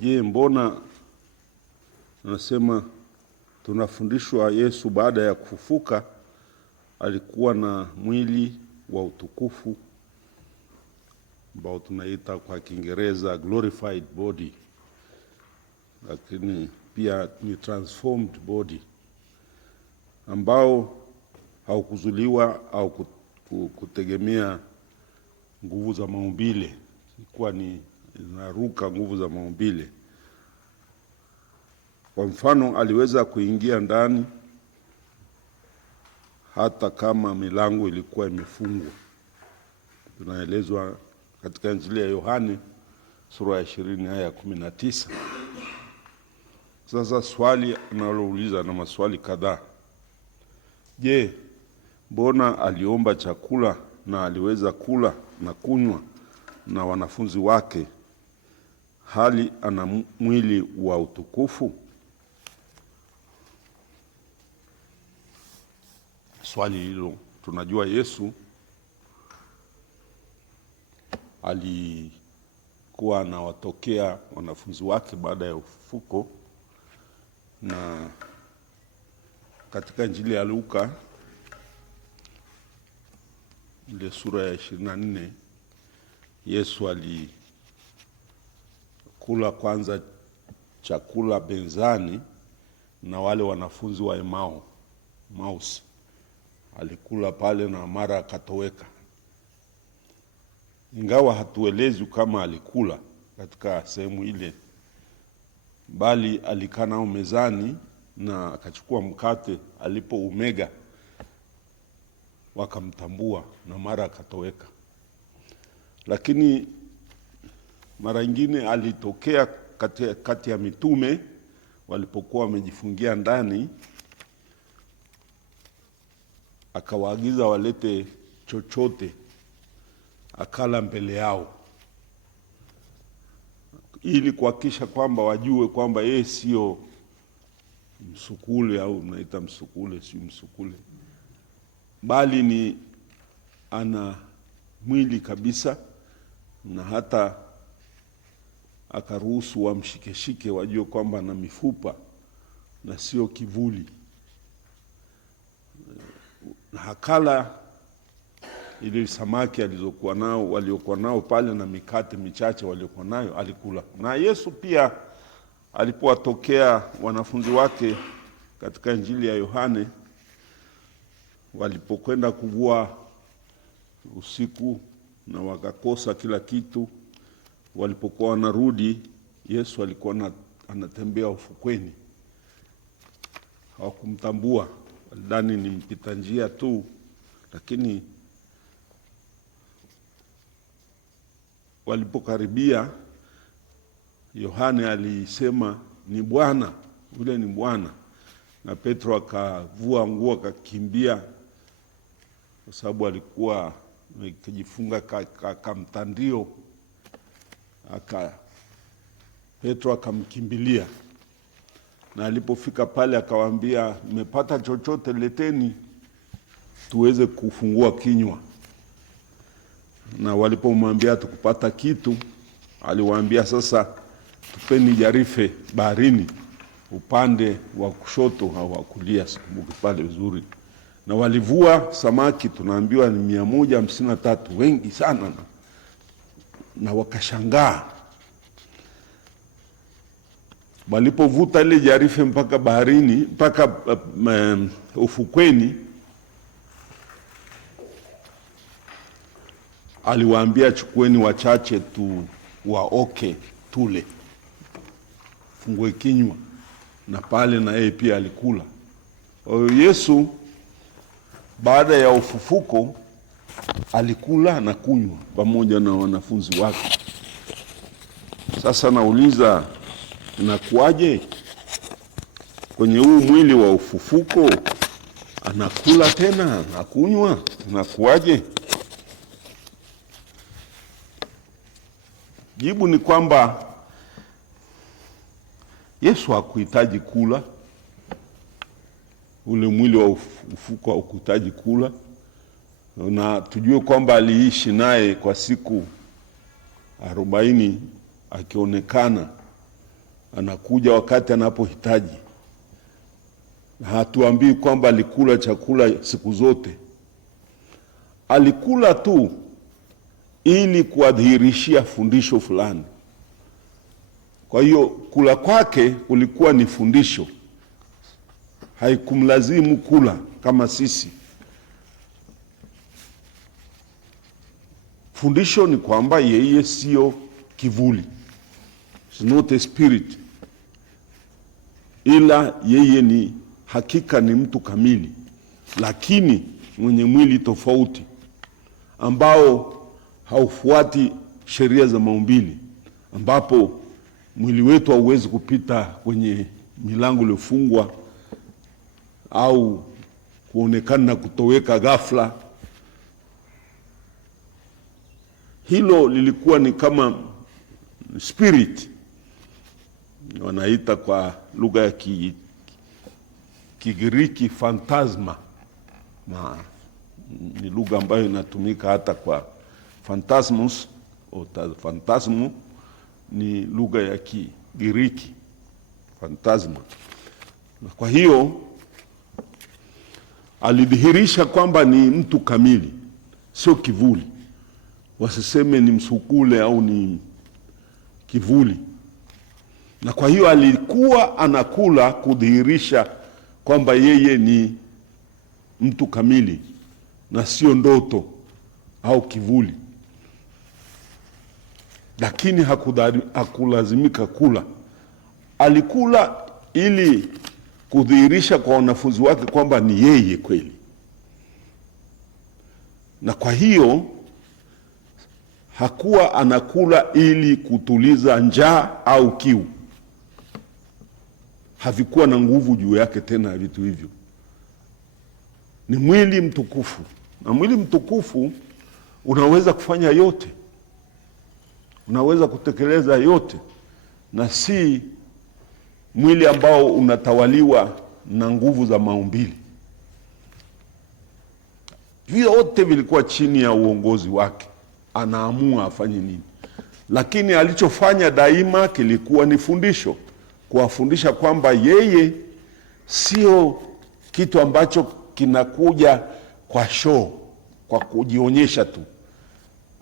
Je, mbona nasema tunafundishwa Yesu baada ya kufufuka alikuwa na mwili wa utukufu ambao tunaita kwa Kiingereza glorified body, lakini pia ni transformed body, ambao haukuzuliwa au kutegemea nguvu za maumbile. Ilikuwa ni inaruka nguvu za maumbile. Kwa mfano, aliweza kuingia ndani hata kama milango ilikuwa imefungwa. Tunaelezwa katika Injili ya Yohane sura ya 20 aya ya 19. Sasa swali analouliza na maswali kadhaa. Je, mbona aliomba chakula na aliweza kula na kunywa na wanafunzi wake hali ana mwili wa utukufu? Swali hilo, tunajua Yesu alikuwa anawatokea wanafunzi wake baada ya ufufuko, na katika Injili ya Luka ile sura ya 24 Yesu alikula kwanza chakula benzani na wale wanafunzi wa Emmaus. Alikula pale na mara akatoweka. Ingawa hatuelezi kama alikula katika sehemu ile, bali alikaa nao mezani na akachukua mkate, alipoumega wakamtambua na mara akatoweka. Lakini mara nyingine alitokea kati ya mitume walipokuwa wamejifungia ndani, akawaagiza walete chochote, akala mbele yao, ili kuhakikisha kwamba wajue kwamba yeye sio msukule, au mnaita msukule, sio msukule, bali ni ana mwili kabisa, na hata akaruhusu wamshikeshike wajue kwamba ana mifupa na sio kivuli. Na hakala ile samaki alizokuwa nao waliokuwa nao pale na mikate michache waliokuwa nayo alikula. Na Yesu pia alipowatokea wanafunzi wake katika Injili ya Yohane, walipokwenda kuvua usiku na wakakosa kila kitu, walipokuwa wanarudi, Yesu alikuwa anatembea ufukweni. Hawakumtambua, walidhani ni mpita njia tu, lakini walipokaribia, Yohane alisema ni Bwana, yule ni Bwana. Na Petro akavua nguo akakimbia, kwa sababu alikuwa amejifunga kamtandio. Petro akamkimbilia, na alipofika pale akawaambia, mmepata chochote? Leteni tuweze kufungua kinywa. Na walipomwambia tukupata kitu, aliwaambia, sasa tupeni jarife baharini upande wa kushoto au wa kulia, sikumbuki pale vizuri. Na walivua samaki, tunaambiwa ni 153, wengi sana, na wakashangaa. Walipovuta ile jarife mpaka baharini, mpaka ufukweni, aliwaambia, chukueni wachache tu waoke tule, fungue kinywa. Na pale na yeye pia alikula. Yesu baada ya ufufuko alikula na kunywa pamoja na wanafunzi wake. Sasa nauliza, inakuwaje kwenye huu mwili wa ufufuko anakula tena na kunywa? Inakuwaje? Jibu ni kwamba Yesu hakuhitaji kula. Ule mwili wa ufufuko haukuhitaji kula. Na tujue kwamba aliishi naye kwa siku 40 akionekana anakuja wakati anapohitaji. Hatuambii kwamba alikula chakula siku zote. Alikula tu ili kuadhirishia fundisho fulani. Kwa hiyo kula kwake kulikuwa ni fundisho, haikumlazimu kula kama sisi. Fundisho ni kwamba yeye sio kivuli, it's not a spirit, ila yeye ni hakika ni mtu kamili, lakini mwenye mwili tofauti ambao haufuati sheria za maumbile, ambapo mwili wetu hauwezi kupita kwenye milango iliyofungwa au kuonekana kutoweka ghafla. Hilo lilikuwa ni kama spirit, wanaita kwa lugha ya Kigiriki phantasma, na ni lugha ambayo inatumika hata kwa phantasmos au phantasmo, ni lugha ya Kigiriki phantasma. Kwa hiyo alidhihirisha kwamba ni mtu kamili, sio kivuli. Wasiseme ni msukule au ni kivuli. Na kwa hiyo alikuwa anakula kudhihirisha kwamba yeye ni mtu kamili na sio ndoto au kivuli. Lakini hakulazimika kula. Alikula ili kudhihirisha kwa wanafunzi wake kwamba ni yeye kweli. Na kwa hiyo hakuwa anakula ili kutuliza njaa au kiu. Havikuwa na nguvu juu yake tena vitu hivyo. Ni mwili mtukufu. Na mwili mtukufu unaweza kufanya yote. Unaweza kutekeleza yote. Na si mwili ambao unatawaliwa na nguvu za maumbile. Vyote vilikuwa chini ya uongozi wake. Anaamua afanye nini. Lakini alichofanya daima kilikuwa ni fundisho. Kuwafundisha kwamba yeye sio kitu ambacho kinakuja kwa show, kwa kujionyesha tu.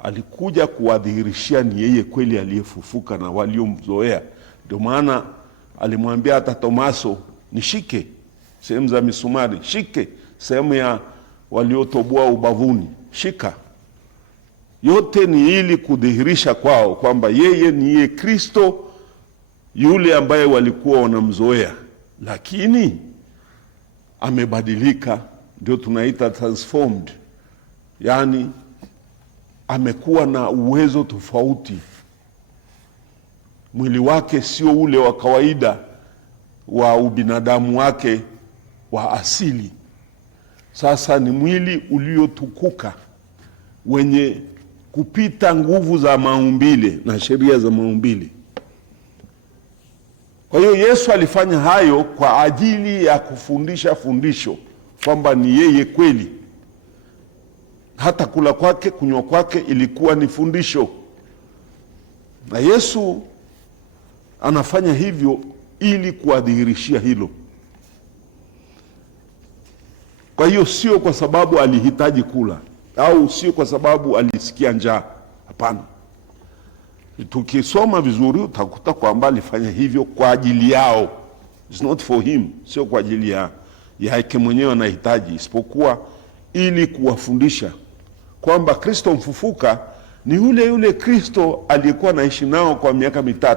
Alikuja kuwadhihirishia ni yeye kweli aliyefufuka na waliomzoea. Ndio maana alimwambia hata Tomaso, nishike sehemu za misumari, shike sehemu ya waliotoboa ubavuni, shika. Yote ni ili kudhihirisha kwao kwamba yeye ni yeye Kristo yule ambaye walikuwa wanamzoea, lakini amebadilika. Ndio tunaita transformed, yani amekuwa na uwezo tofauti. Mwili wake sio ule wa kawaida wa ubinadamu wake wa asili. Sasa ni mwili uliotukuka, wenye kupita nguvu za maumbile na sheria za maumbile. Kwa hiyo Yesu alifanya hayo kwa ajili ya kufundisha fundisho kwamba ni yeye kweli. Hata kula kwake, kunywa kwake ilikuwa ni fundisho. Na Yesu anafanya hivyo ili kuadhihirishia hilo. Kwa hiyo sio kwa sababu alihitaji kula au sio kwa sababu alisikia njaa. Hapana. Tukisoma vizuri utakuta kwamba alifanya hivyo kwa ajili yao. It's not for him, sio kwa ajili yake mwenyewe anahitaji, isipokuwa ili kuwafundisha kwamba Kristo mfufuka ni yule yule Kristo aliyekuwa anaishi nao kwa miaka 3.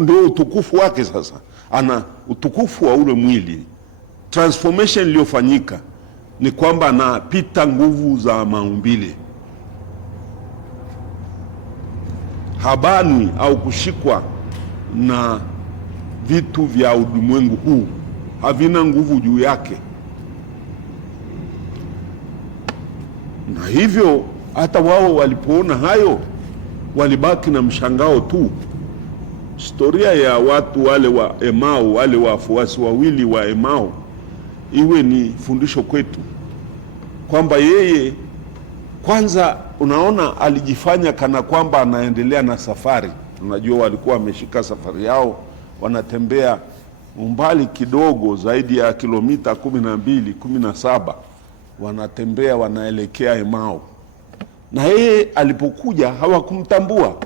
Ndio utukufu wake. Sasa ana utukufu wa ule mwili. Transformation iliyofanyika ni kwamba anapita nguvu za maumbile. Habanwi au kushikwa na vitu vya ulimwengu huu. Havina nguvu juu yake. Na hivyo hata wao walipoona hayo walibaki na mshangao tu. Historia ya watu wale wa Emau, wale wafuasi wawili wa Emau, iwe ni fundisho kwetu kwamba yeye Kwanza unaona alijifanya kana kwamba anaendelea na safari. Unajua walikuwa wameshika safari yao, wanatembea umbali kidogo zaidi ya kilomita 12, 17, wanatembea wanaelekea Emau. Na yeye alipokuja hawakumtambua.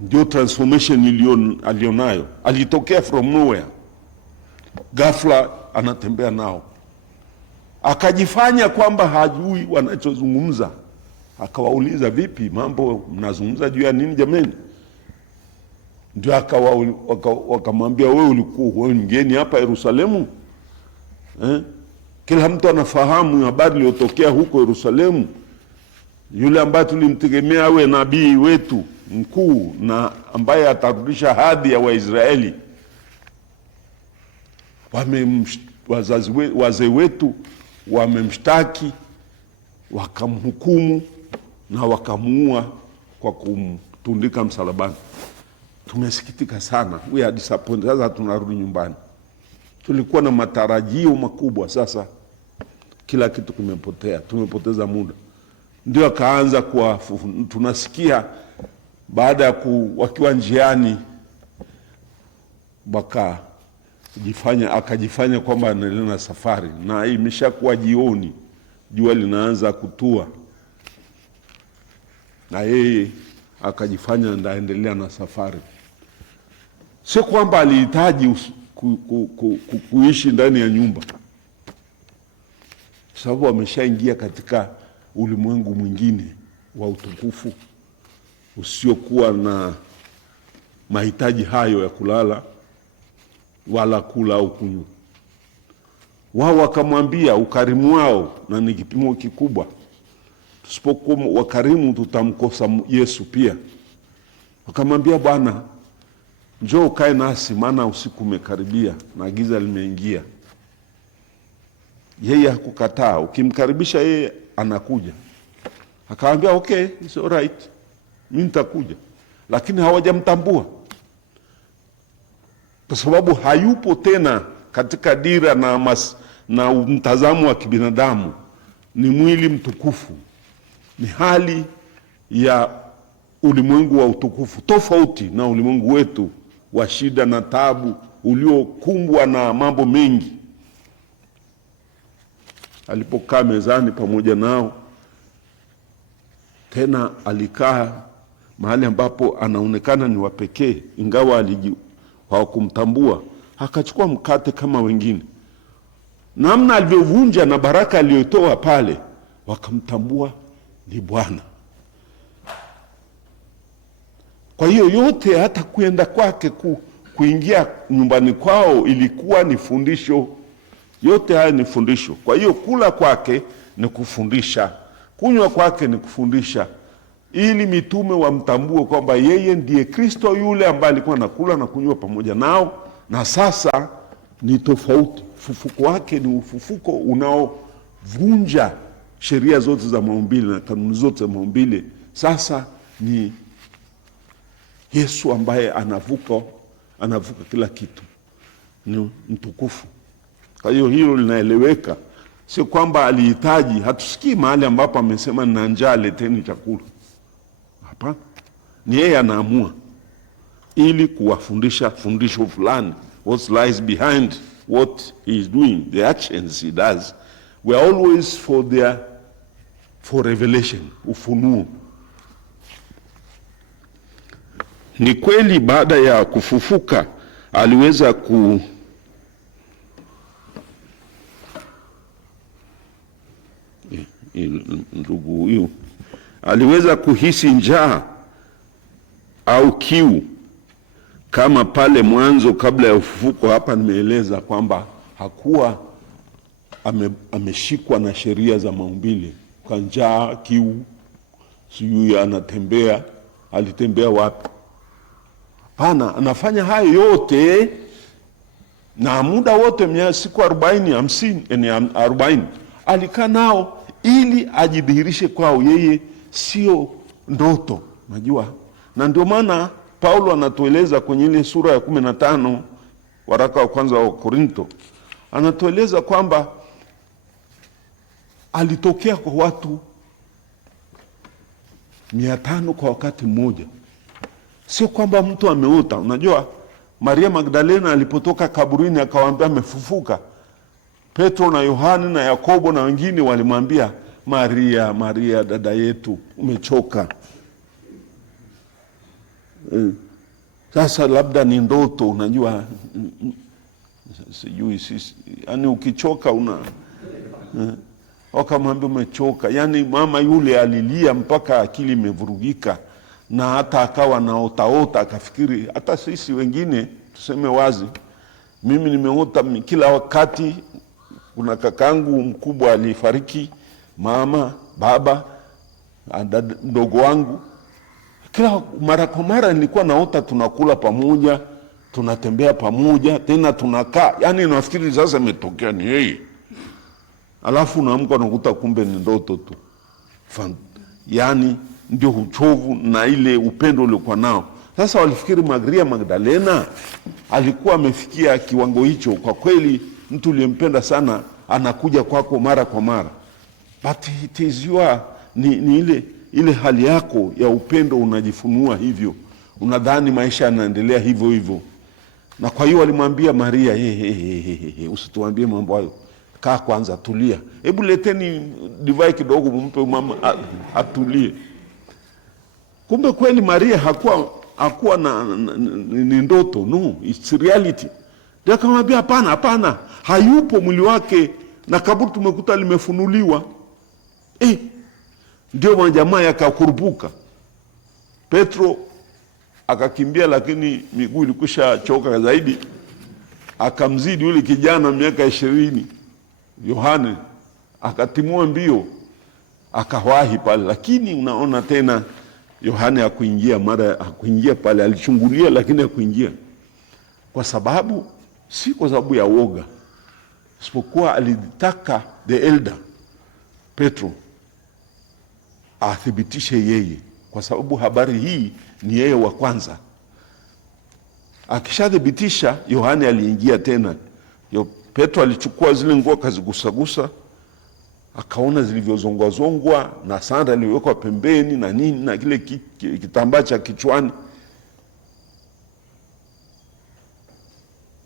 Ndio transformation alionayo. Alitokea from nowhere, ghafla anatembea nao. Akajifanya kwamba hajui wanachozungumza. Akawauliza, vipi mambo, mnazungumza juu ya nini jameni? Ndio wakamwambia, wewe mgeni hapa Yerusalemu? Kila mtu anafahamu habari iliyotokea huko Yerusalemu. Yule ambaye tulimtegemea awe nabii wetu mkuu na ambaye atarudisha hadhi ya Waisraeli, wazee wetu wamemshtaki, wakamhukumu na wakamuua kwa kumtundika msalabani. Tumesikitika sana, we are disappointed. Sasa tunarudi nyumbani. Tulikuwa na matarajio makubwa, sasa kila kitu kimepotea, tumepoteza muda. Ndio akaanza tunasikia baada ya wakiwa njiani akajifanya kwamba anaendelea na safari, na imeshakuwa jioni, jua linaanza kutua, na yeye akajifanya ndaendelea na safari. Sio kwamba alihitaji kuishi ndani ya nyumba, sababu ameshaingia katika ulimwengu mwingine wa utukufu usiokuwa na mahitaji hayo ya kulala wala kula au kunywa. Wao wakamwambia, ukarimu wao na ni kipimo kikubwa, tusipokuwa wakarimu tutamkosa Yesu pia. Wakamwambia, Bwana, njoo ukae nasi, maana usiku umekaribia na giza limeingia. Yeye hakukataa, ukimkaribisha yeye anakuja. Akamwambia, okay, it's all right, mimi nitakuja. Lakini hawajamtambua kwa sababu hayupo tena katika dira na mtazamo wa kibinadamu. Ni mwili mtukufu, ni hali ya ulimwengu wa utukufu, tofauti na ulimwengu wetu wa shida na taabu uliokumbwa na mambo mengi. Alipokaa mezani pamoja nao, tena alikaa mahali ambapo anaonekana ni wa pekee, ingawa hawakumtambua. Akachukua mkate kama wengine, namna alivyovunja na baraka aliyotoa pale, wakamtambua ni Bwana. Kwa hiyo yote, hata kuenda kwake kuingia nyumbani kwao ilikuwa ni fundisho. Yote haya ni fundisho. Kwa hiyo kula kwake ni kufundisha, kunywa kwake ni kufundisha, ili mitume wamtambue kwamba yeye ndiye Kristo yule ambaye alikuwa anakula na kunywa pamoja nao, na sasa ni tofauti. Ufufuko wake ni ufufuko unaovunja sheria zote za maumbile na kanuni zote za maumbile. Sasa ni Yesu ambaye anavuka kila kitu, ni mtukufu. Kwa hiyo hilo linaeleweka. Sio kwamba alihitaji, hatusikii mahali ambapo amesema nina njaa, leteni chakula. Hapana, ni yeye anaamua ili kuwafundisha fundisho fulani. What lies behind what he is doing, the actions he does, were always for revelation, ufunuo. Ni kweli baada ya kufufuka aliweza ndugu huyu aliweza kuhisi njaa au kiu kama pale mwanzo kabla ya ufufuko. Hapa nimeeleza kwamba hakuwa ameshikwa na sheria za maumbile kwa njaa, kiu, sijui anatembea, alitembea wapi. Hapana, anafanya hayo yote na muda wote siku 40 alikaa nao ili ajidhihirishe kwao yeye sio ndoto. Unajua, na ndio maana Paulo anatueleza kwenye ile sura ya 15 waraka wa kwanza wa Korinto, anatueleza kwamba alitokea kwa watu 500 kwa wakati mmoja. Sio kwamba mtu ameota. Unajua Maria Magdalena alipotoka kaburini akawaambia amefufuka, Petro na Yohane na Yakobo na wengine walimwambia, Maria, Maria dada yetu, umechoka. Sasa labda ni ndoto, unajua sijui sisi, yani ukichoka wakamwambia umechoka. Yani mama yule alilia mpaka akili imevurugika, na hata akawa naota akafikiri hata sisi wengine tuseme wazi, mimi nimeota kila wakati. Kuna kakangu mkubwa alifariki, mama, baba, mdogo wangu, kila mara kwa mara nilikuwa naota tunakula pamoja, tunatembea pamoja, tena tunakaa. Yani nafikiri sasa imetokea ni yeye. Alafu naamka unakuta kumbe ni ndoto tu. Yani ndio uchovu na ile upendo uliokuwa nao. Sasa walifikiri Maria Magdalena alikuwa amefikia kiwango hicho. Kwa kweli mtu uliyempenda sana anakuja kwako mara kwa mara. But it is ni ile hali yako ya upendo unajifunua hivyo. Unadhani maisha yanaendelea hivyo hivyo. Na kwa hiyo walimwambia Maria, usituambie mambo hayo. Kaa kwanza, tulia. Hebu leteni divai kidogo mumpe mama atulie. Kumbe kweli Maria hakuwa ni ndoto. No, it's reality. Ndio akamwambia hapana, hayupo mwili wake na kaburi tumekuta limefunuliwa. Ndio jamaa yakakurupuka. Petro akakimbia, lakini miguu ilikwisha choka zaidi. Akamzidi yule kijana miaka 20. Yohane akatimua mbio akawahi pale, lakini unaona tena Yohane hakuingia pale, alichungulia lakini hakuingia. Kwa sababu si kwa sababu ya woga, isipokuwa alitaka the elder Petro athibitishe yeye, kwa sababu habari hii ni yeye wa kwanza. Akishathibitisha, Yohane aliingia tena. Petro alichukua zile nguo akazigusagusa, akaona zilivyozongwazongwa na sanda iliwekwa pembeni na nini na kile kitambaa cha kichwani,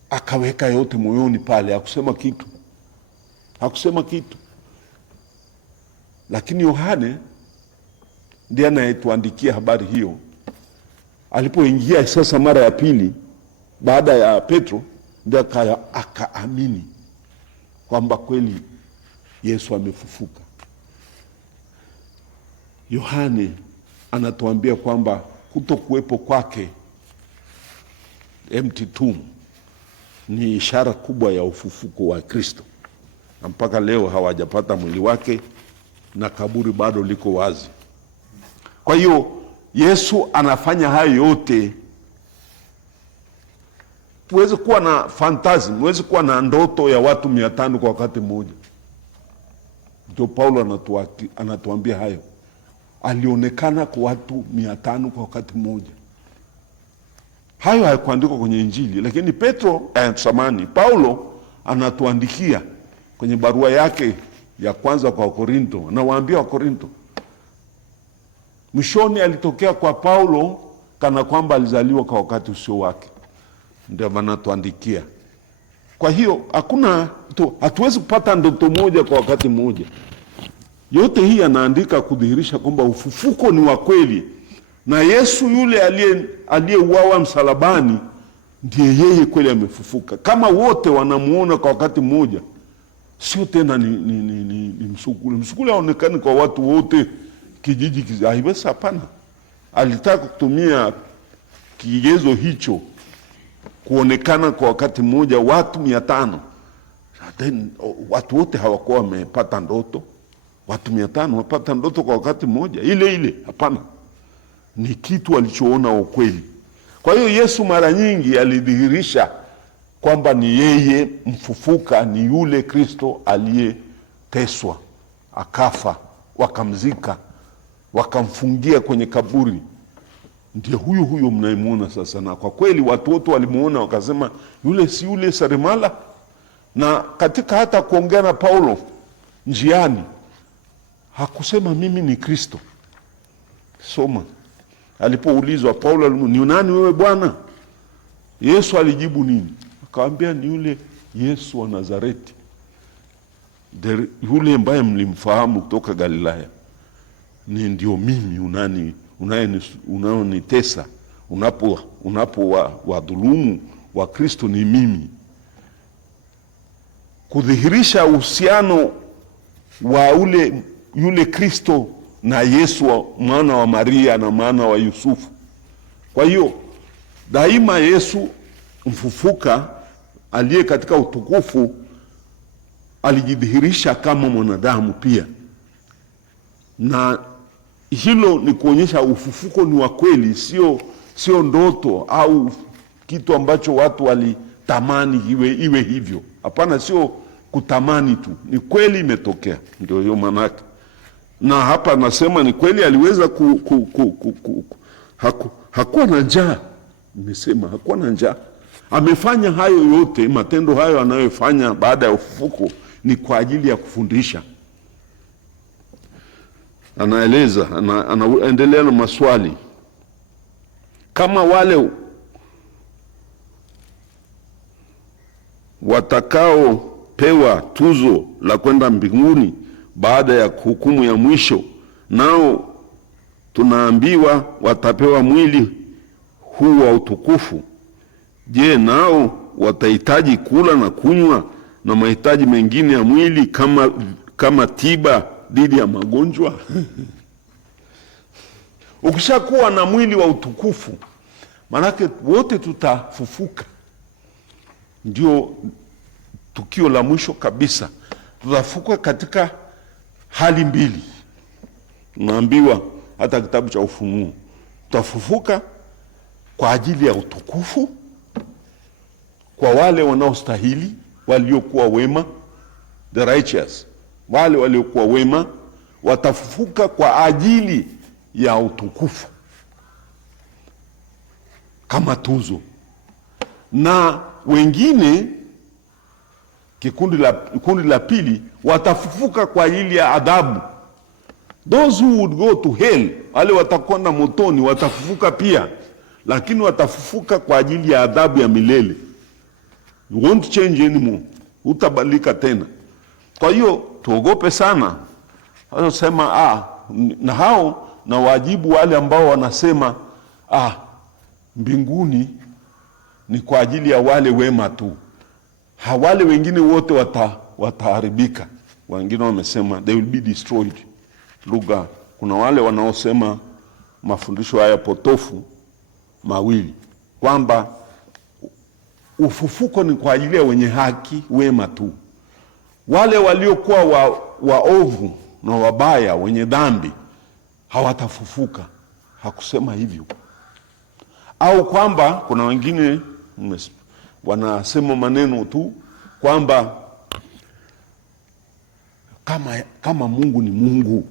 akaweka yote moyoni pale. Hakusema kitu. Lakini Yohane ndiye anayetuandikia habari hiyo. Alipoingia sasa mara ya pili baada ya Petro, ndio akaamini kwamba kweli Yesu amefufuka. Yohane anatuambia kwamba kutokuwepo kwake, empty tomb, ni ishara kubwa ya ufufuko wa Kristo. Mpaka leo hawajapata mwili wake na kaburi bado liko wazi. Kwa hiyo Yesu anafanya hayo yote. Huwezi kuwa na fantasy, huwezi kuwa na ndoto ya watu 500 kwa wakati mmoja. Ndio Paulo anatuambia hayo. Alionekana kwa watu 500 kwa wakati mmoja. Hayo hayakuandikwa kwenye Injili, lakini Paulo anatuandikia kwenye barua yake ya kwanza kwa Korinto. Anawaambia wa Korinto, mwishoni alitokea kwa Paulo kana kwamba alizaliwa kwa wakati usio wake. Ndio wanatuandikia. Kwa hiyo hatuwezi kupata ndoto moja kwa wakati mmoja. Yote hii anaandika kudhihirisha kwamba ufufuko ni wa kweli, na Yesu yule aliyeuawa msalabani ndiye yeye kweli amefufuka. Kama wote wanamuona kwa wakati mmoja, sio tena ni msukule. Msukule haonekani kwa watu wote kijiji haiwezi. Hapana, alitaka kutumia kigezo hicho kuonekana kwa wakati mmoja watu 500. Then watu wote hawakuwa wamepata ndoto. Watu 500 wamepata ndoto kwa wakati mmoja ile. Hapana, ni kitu alichoona ukweli. Kwa hiyo Yesu mara nyingi alidhihirisha kwamba ni yeye mfufuka, ni yule Kristo aliyeteswa, akafa, wakamzika, wakamfungia kwenye kaburi. Ndiye huyo mnaimuona sasa. Na kwa kweli watu wote walimuona wakasema, yule si yule seremala? Na katika hata kuongea na Paulo njiani, hakusema mimi ni Kristo. Soma. Alipoulizwa Paulo, ni nani wewe Bwana? Yesu alijibu nini? Akamwambia ni yule Yesu wa Nazareti, yule ambaye mlimfahamu kutoka Galilaya. Ni ndio mimi unaonitesa, wadhulumu wa Kristo ni mimi. Kudhihirisha uhusiano wa yule Kristo na Yesu mwana wa Maria na mwana wa Yusufu. Kwa hiyo daima Yesu mfufuka aliye katika utukufu alijidhihirisha kama mwanadamu pia, na hilo ni kuonyesha ufufuko ni wa kweli, sio ndoto au kitu ambacho watu walitamani iwe hivyo. Hapana, sio kutamani tu, ni kweli imetokea. Ndio hiyo manake. Na hapa nasema ni kweli aliweza hakuwa na njaa. Nimesema hakuwa na njaa. Amefanya hayo yote, matendo hayo anayofanya baada ya ufufuko ni kwa ajili ya kufundisha. Anaeleza, anaendelea na maswali. Kama wale watakaopewa tuzo la kwenda mbinguni baada ya hukumu ya mwisho, nao tunaambiwa watapewa mwili huu wa utukufu, je, nao watahitaji kula na kunywa na mahitaji mengine ya mwili kama tiba dhidi ya magonjwa? Ukishakuwa na mwili wa utukufu, manake wote tutafufuka. Ndio tukio la mwisho kabisa. Tutafufuka katika hali mbili. Tunaambiwa hata kitabu cha Ufunuo, tutafufuka kwa ajili ya utukufu kwa wale wanaostahili, waliokuwa wema, the righteous. Wale waliokuwa wema watafufuka kwa ajili ya utukufu kama tuzo, na wengine kundi la pili watafufuka kwa ajili ya adhabu. Those who would go to hell, wale watakwenda motoni, watafufuka pia, lakini watafufuka kwa ajili ya adhabu ya milele. You won't change anymore, hutabadilika tena. Kwa hiyo tuogope sana. Sasa sema na hao na wajibu wale ambao wanasema mbinguni ni kwa ajili ya wale wema tu, wale wengine wote wataharibika. Wengine wamesema they will be destroyed. Lugha, kuna wale wanaosema mafundisho haya potofu mawili, kwamba ufufuko ni kwa ajili ya wenye haki wema tu, wale waliokuwa waovu na wabaya wenye dhambi hawatafufuka. Hakusema hivyo. Au kwamba kuna wengine wanasema maneno tu kwamba kama Mungu ni Mungu,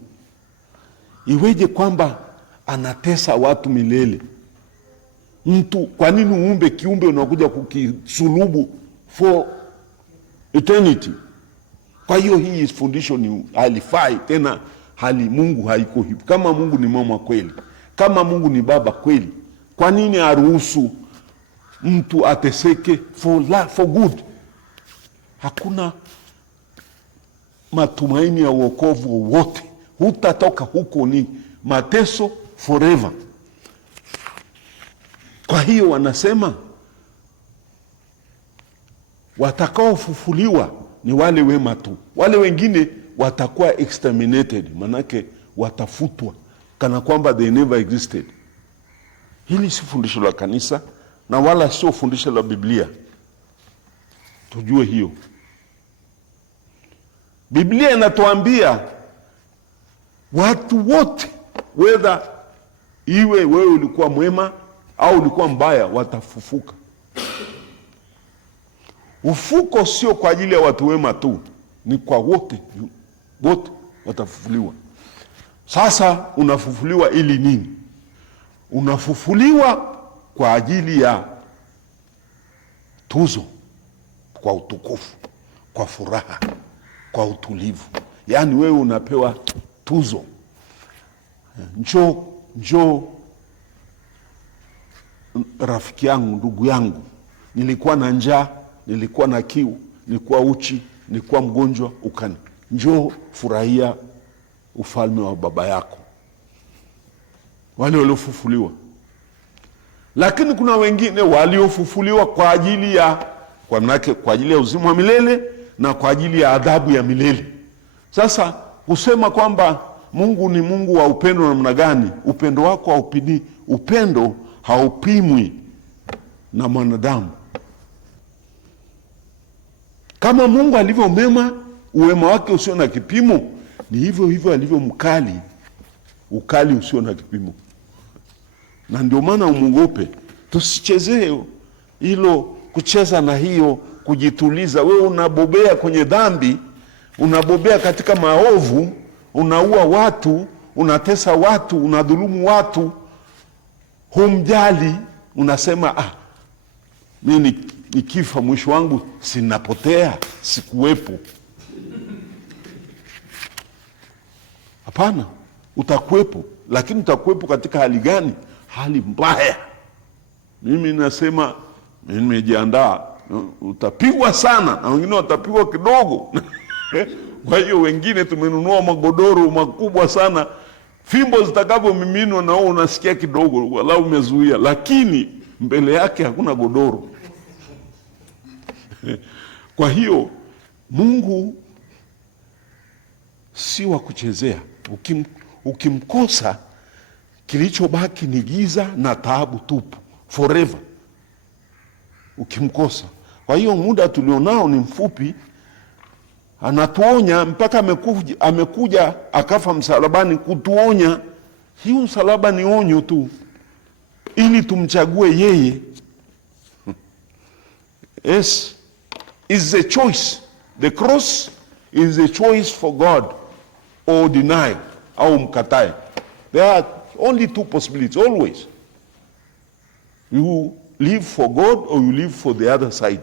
iweje kwamba anatesa watu milele? Mtu, kwa nini uumbe kiumbe unakuja kukisulubu for eternity? Kwa hiyo hii fundisho ni halifai tena. Mungu haiko hivyo. Kama Mungu ni mama kweli, kama Mungu ni baba kweli, kwa nini aruhusu mtu ateseke for good? Hakuna matumaini ya wokovu wote, hutatoka huko, ni mateso forever. Kwa hiyo wanasema watakaofufuliwa ni wale wema tu, wale wengine watakuwa exterminated, manake watafutwa kana kwamba they never existed. Hili si fundisho la kanisa na wala sio fundisho la Biblia. Tujue hiyo. Biblia inatuambia watu wote, whether iwe wewe ulikuwa mwema au ulikuwa mbaya, watafufuka. Ufuko sio kwa ajili ya watu wema tu, ni kwa wote watafufuliwa. Sasa unafufuliwa ili nini? Unafufuliwa kwa ajili ya tuzo, kwa utukufu, kwa furaha, kwa utulivu. Yaani wewe unapewa tuzo. Njoo rafiki yangu, ndugu yangu, nilikuwa na njaa, nilikuwa na kiu, nilikuwa uchi, nilikuwa mgonjwa, njoo furahia ufalme wa baba yako. Wale waliofufuliwa. Lakini kuna wengine waliofufuliwa kwa ajili ya uzima wa milele na kwa ajili ya adhabu ya milele. Sasa kusema kwamba Mungu ni Mungu wa upendo namna gani? Upendo wako upendo haupimwi na mwanadamu. Kama Mungu alivyo mema, uwema wake usio na kipimo, ni hivyo hivyo alivyo mkali, ukali usio na kipimo. Na ndio maana umuogope. Tusichezee hilo, kucheza na hiyo, kujituliza. Wewe unabobea kwenye dhambi, unabobea katika maovu, unaua watu, unatesa watu, unadhulumu watu, humjali, unasema mimi nikifa mwisho wangu sinapotea, sikuwepo. Hapana, utakuwepo, lakini utakuwepo katika hali gani? Hali mbaya. Mimi nasema nimejiandaa, utapigwa sana na wengine watapigwa kidogo. Kwa hiyo wengine tumenunua magodoro makubwa sana, fimbo zitakavyomiminwa na wewe unasikia kidogo, wala umezuia, lakini mbele yake hakuna godoro. Kwa hiyo Mungu si wa kuchezea. Ukimkosa, kilichobaki ni giza na taabu tupu forever, ukimkosa. Kwa hiyo muda tulionao ni mfupi. Anatuonya, mpaka amekuja akafa msalabani kutuonya. Hii msalaba ni onyo tu, ili tumchague yeye. Yes, is a choice. The cross is a choice for God, or deny, au mkatae. There are only two possibilities always. You live for God or you live for the other side,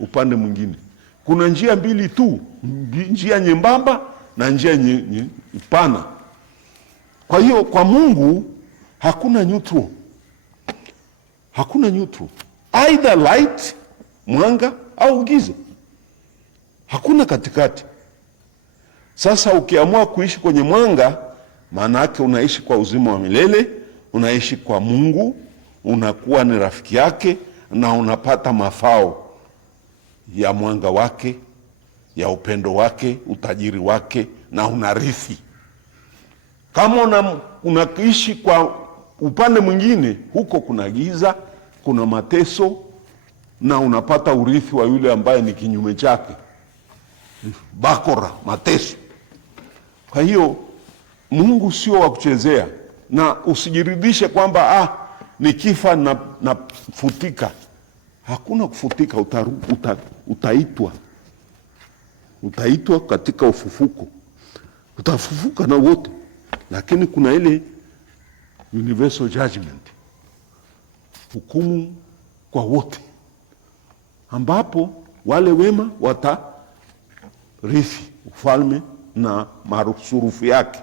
upande mwingine. Kuna njia mbili tu, njia nyembamba na njia pana. Kwa hiyo kwa Mungu hakuna neutral. Hakuna neutral. Either light, mwanga, au giza. Hakuna katikati. Sasa ukiamua kuishi kwenye mwanga, maana yake unaishi kwa uzima wa milele, unaishi kwa Mungu, unakuwa ni rafiki yake na unapata mafao ya mwanga wake, ya upendo wake, utajiri wake, na unarithi. Kama unaishi kwa upande mwingine, huko kuna giza, kuna mateso, na unapata urithi wa yule ambaye ni kinyume chake, bakora, mateso. Kwa hiyo Mungu sio wa kuchezea, na usijiridhishe kwamba nikifa na futika. Hakuna kufutika. Utaitwa katika ufufuko, utafufuka na wote. Lakini kuna ile universal judgment, hukumu kwa wote, ambapo wale wema watarithi ufalme na marufurufu yake.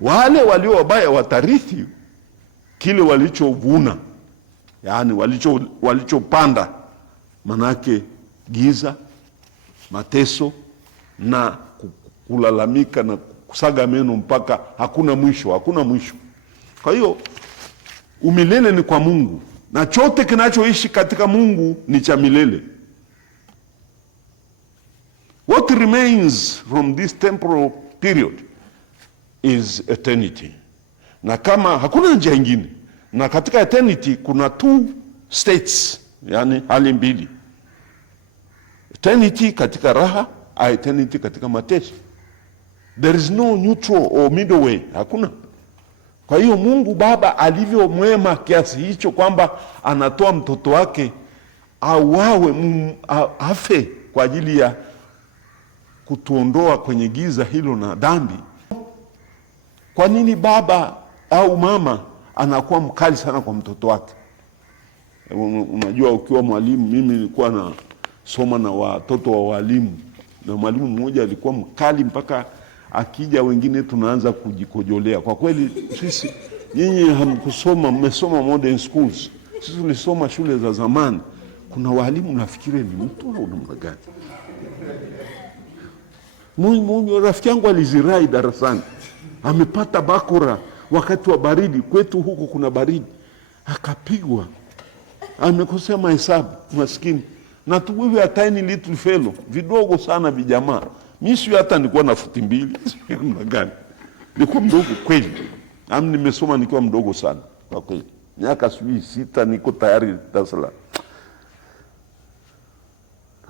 Wale walio wabaya watarithi kile walichovuna, yaani walichopanda, manake giza, mateso, na kulalamika na kusaga meno mpaka hakuna mwisho. Kwa hiyo umilele ni kwa Mungu, na chote kinachoishi katika Mungu ni cha milele. What remains from this temporal period is eternity. Na kama hakuna njia nyingine, na katika eternity kuna two states, yani hali mbili. Eternity katika raha, eternity katika mateso. There is no neutral or middle way, hakuna. Kwa hiyo Mungu Baba alivyo mwema kiasi hicho kwamba anatoa mtoto wake afe kwa ajili ya kutuondoa kwenye giza hilo na dhambi. Kwa nini baba au mama anakuwa mkali sana kwa mtoto wake? Unajua, ukiwa mwalimu, mimi nilikuwa nasoma na watoto wa walimu, na mwalimu mmoja alikuwa mkali mpaka akija wengine tunaanza kujikojolea. Kwa kweli sisi, nyinyi hamkusoma, mmesoma modern schools, sisi tulisoma shule za zamani. Kuna walimu nafikiri ni mtu au namna gani? Rafiki yangu alizirai darasani, amepata bakora wakati wa baridi, kwetu huko kuna baridi, akapigwa, amekosea mahesabu, maskini. Na tu wewe a tiny little fellow, vidogo sana vijamaa. Mimi sio hata nilikuwa na futi 2, namna gani? Nilikuwa mdogo kweli. Nimesoma nikiwa mdogo sana kwa kweli. Miaka 6 niko tayari Dar es Salaam.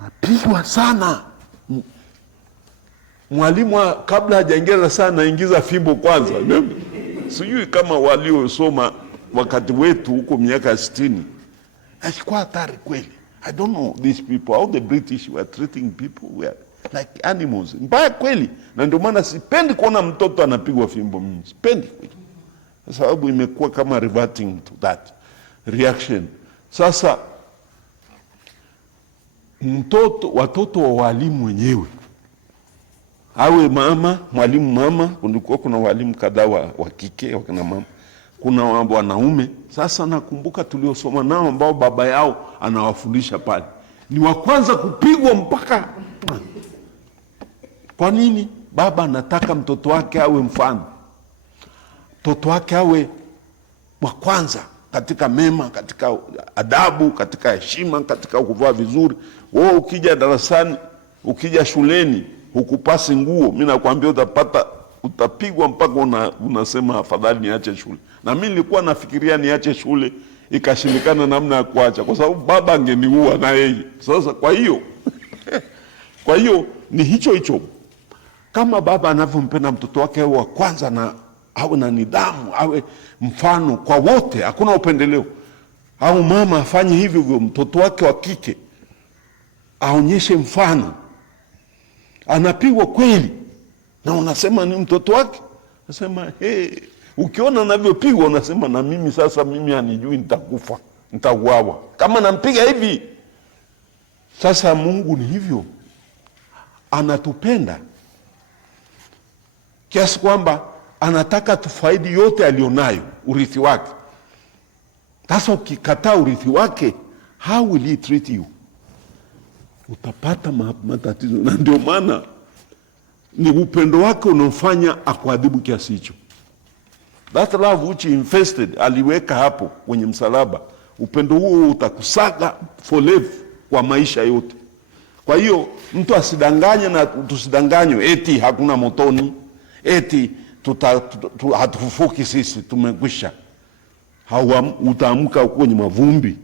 Napigwa sana. Mwalimu kabla hajaingia sana ingiza fimbo kwanza. Sijui kama waliosoma wakati wetu huko miaka 60. Alikuwa hatari kweli. I don't know these people, how the British were treating people were like animals. Mbaya kweli. Na ndio maana sipendi kuona mtoto anapigwa fimbo mimi. Sipendi kweli. Kwa sababu imekuwa kama reverting to that reaction. Sasa watoto wa walimu wenyewe, awe mama, mwalimu mama, kulikuwa kuna walimu kadhaa wa kike, wakina mama, kuna wanaume. Sasa nakumbuka tuliosoma nao ambao baba yao anawafundisha pale, ni wa kwanza kupigwa mpaka. Kwa nini? Baba anataka mtoto wake awe mfano, mtoto wake awe wa kwanza katika mema, katika adabu, katika heshima, katika kuvaa vizuri. Wewe ukija darasani, ukija shuleni, hukupasi nguo, mimi nakwambia utapigwa mpaka unasema afadhali niache shule. Na mimi nilikuwa nafikiria niache shule, ikashindikana namna ya kuacha kwa sababu baba angeniua na yeye. Sasa kwa hiyo ni hicho kama baba anavyompenda mtoto wake wa kwanza, na awe na nidhamu, awe mfano kwa wote, hakuna upendeleo. Au mama afanye hivyo mtoto wake wa kike, aonyeshe mfano. Anapigwa kweli na unasema ni mtoto wake, unasema ukiona anavyopigwa unasema na mimi sasa, mimi anijui nitakufa, nitauawa kama nampiga hivi. Sasa Mungu ni hivyo, anatupenda kiasi kwamba anataka tufaidi yote alionayo, urithi wake. Sasa ukikataa urithi wake, how will he treat you? Utapata matatizo. Na ndio maana ni upendo wake unaofanya akuadhibu kiasi hicho. That love which he invested, aliweka hapo kwenye msalaba, upendo huo utakusaga for life, kwa maisha yote. Kwa hiyo mtu asidanganye, na tusidanganywe eti hakuna motoni, eti hatufufuki sisi, tumekwisha. Utaamka kwenye mavumbi,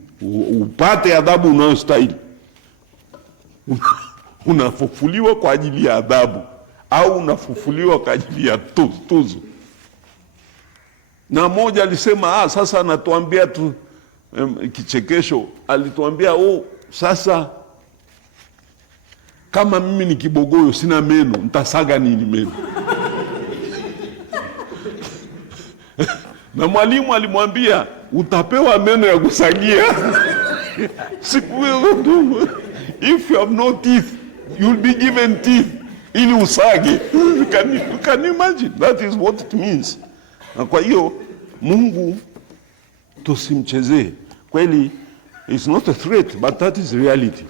upate adhabu unayostahili. Unafufuliwa kwa ajili ya adhabu au unafufuliwa kwa ajili ya tuzo? Na mmoja alisema sasa anatuambia kichekesho, alituambia sasa kama mimi ni kibogoyo sina meno, nitasaga nini meno? Na mwalimu alimwambia utapewa meno ya kusagia. If you have no teeth, you'll be given teeth ili usage. Can you imagine? That is what it means. Na kwa hiyo Mungu tusimchezee. Kweli it's not a threat, but that is reality.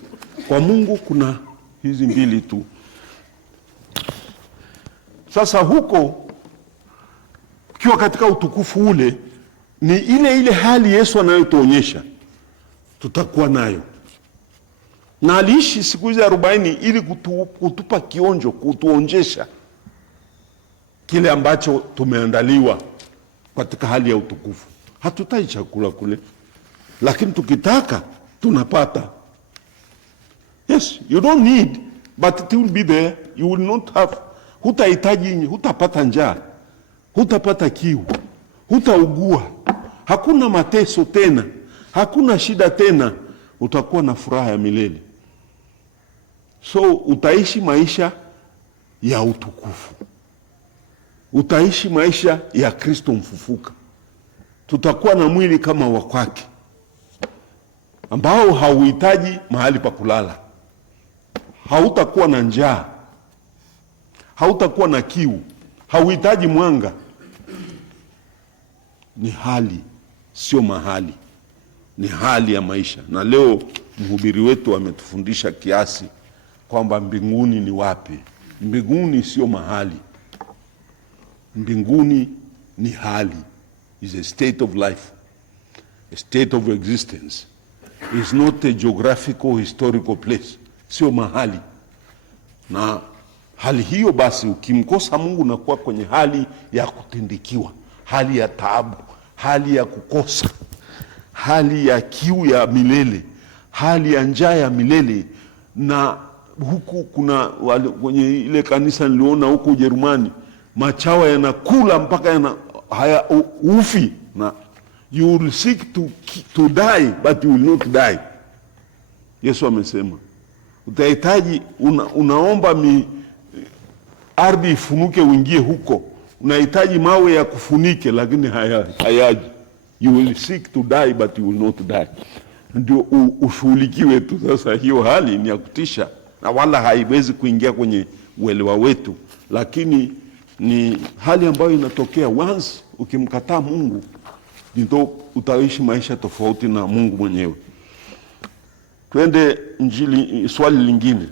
Kwa Mungu kuna hizi mbili tu. Sasa huko kiwa katika utukufu ule, ni ile hali Yesu anayotuonyesha tutakuwa nayo. Na aliishi siku hizi 40 ili kutupa kionjo, kutuonjesha kile ambacho tumeandaliwa katika hali ya utukufu. Hatutai chakula kule, lakini tukitaka tunapata. Yes, you don't need, but it will be there. You will not have, hutahitaji, hutapata njaa, hutapata kiu, hutaugua, hakuna mateso tena, hakuna shida tena, utakuwa na furaha ya milele. So utaishi maisha ya utukufu, utaishi maisha ya Kristo mfufuka. Tutakuwa na mwili kama wa kwake, ambao hauhitaji mahali pa kulala, hautakuwa na njaa, hautakuwa na kiu, hauhitaji mwanga. Ni hali, sio mahali, ni hali ya maisha. Na leo mhubiri wetu ametufundisha kiasi kwamba mbinguni ni wapi. Mbinguni sio mahali, mbinguni ni hali, is a state of life, a state of existence. Is not a geographical historical place, sio mahali. Na hali hiyo basi, ukimkosa Mungu unakuwa kwenye hali ya kutindikiwa, hali ya taabu, hali ya kukosa, hali ya kiu ya milele, hali ya njaa ya milele. Na huku kuna kwenye ile kanisa niliona huko Ujerumani, machawa yanakula mpaka haya ufi, na you will seek to die but you will not die. Yesu amesema utahitaji, unaomba ardhi ifunuke uingie huko, unahitaji mawe ya kufunike lakini hayaji. You will seek to die but you will not die. Ndio ushughulikiwe tu. Sasa hiyo hali ni ya kutisha na wala haiwezi kuingia kwenye uelewa wetu, lakini ni hali ambayo inatokea once ukimkataa Mungu, ndio utaishi maisha tofauti na Mungu mwenyewe. Twende Injili, swali lingine.